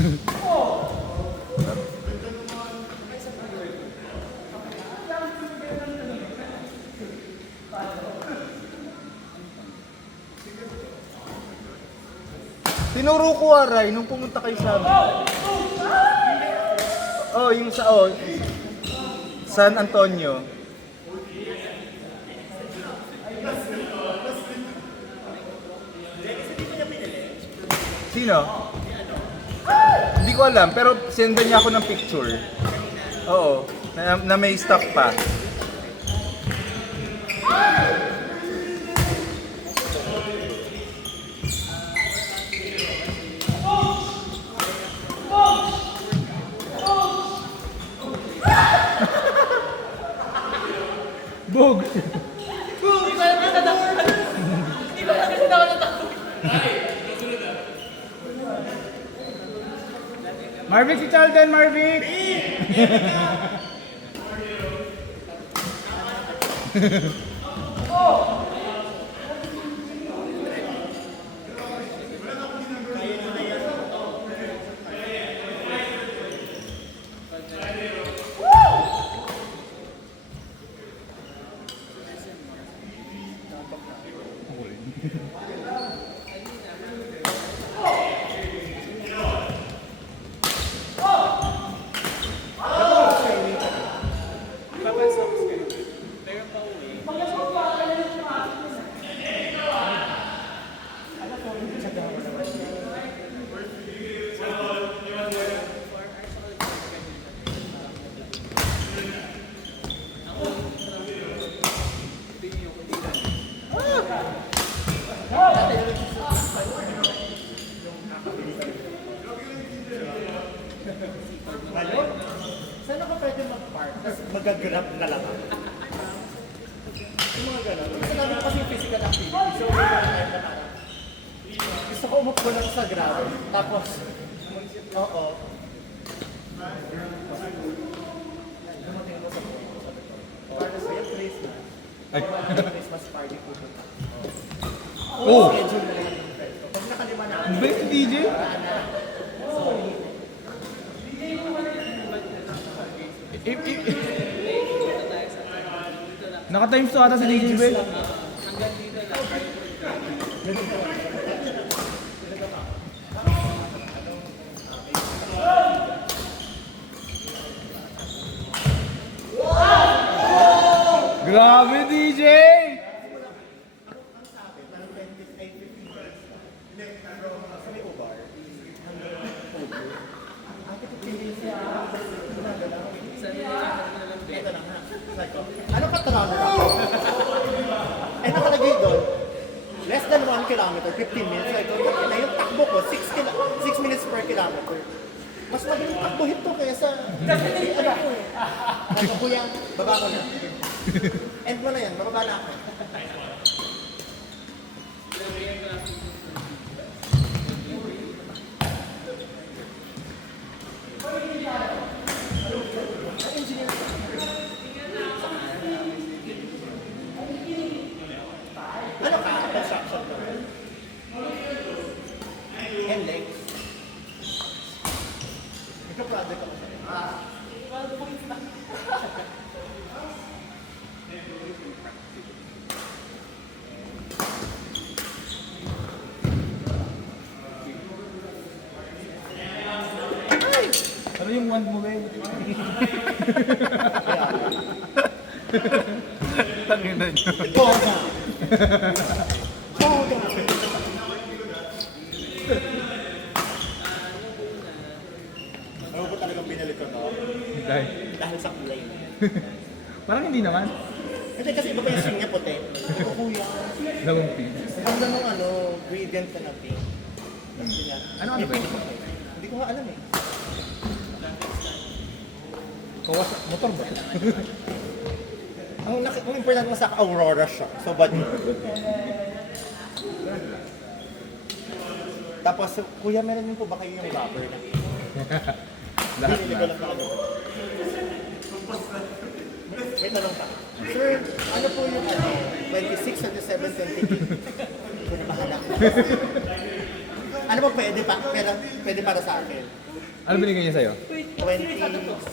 Tinuro ko Aray nung pumunta kayo sa amin. Oh, yung sa San Antonio. Sino? Hindi ko alam, pero sendan niya ako ng picture. Oo, na may stock pa. Bog! Hindi ko alam na natakot. Hindi ko alam kasi natakot. Marvick si Chalden, Marvick! Saan ako pwede mag-park? Tapos mag-grab na lang ako. Yung mga gano'n. Gusto namin kasi yung physical activity. So, may mga time na parang gusto ko umupo lang sa grab. Tapos, oo. Dumating ko sa para sa Christmas. Ay. Christmas party po. Oh! Schedule na lang yung friend ko. Pag nakalima na ako, Ba yung DJ? Naka-times to ata si DJ Bell. Grabe DJ! ano ka travel ako? Eh nakalagay doon, less than 1 kilometer, 15 minutes. Ito, na yung takbo ko, 6 minutes per kilometer. Mas magaling takbuhin to kaysa, ano ko eh. Sabi ko yan, baba ko na. End mo na yan, bababa na ako. Ano ka? Construction ka? And legs. Ika-project ako sa'yo. Ano yung want mo, Bell? Tangina nyo. Boga! Boga! Ano ba talagang pinili ko to? Dahil sa kulay. Parang hindi naman. Kasi iba pa yung swing niya puti. Ito ko kuya. Lawang pin. Ang ganong gradient ka na pink. Ano ba yun? Hindi ko nga alam eh. Kawas, motor ba? Ang important mo sa Aurora siya. So, bad Tapos, kuya, meron din po ba kayo yung rubber na? Lahat Binili ko na. lang talaga. Wait, tanong pa. Sir, ano po yung 26, 27, 28? Kung na bahala. Ano ba pwede para sa akin? Ano binigay niya sa'yo? Wait, 27.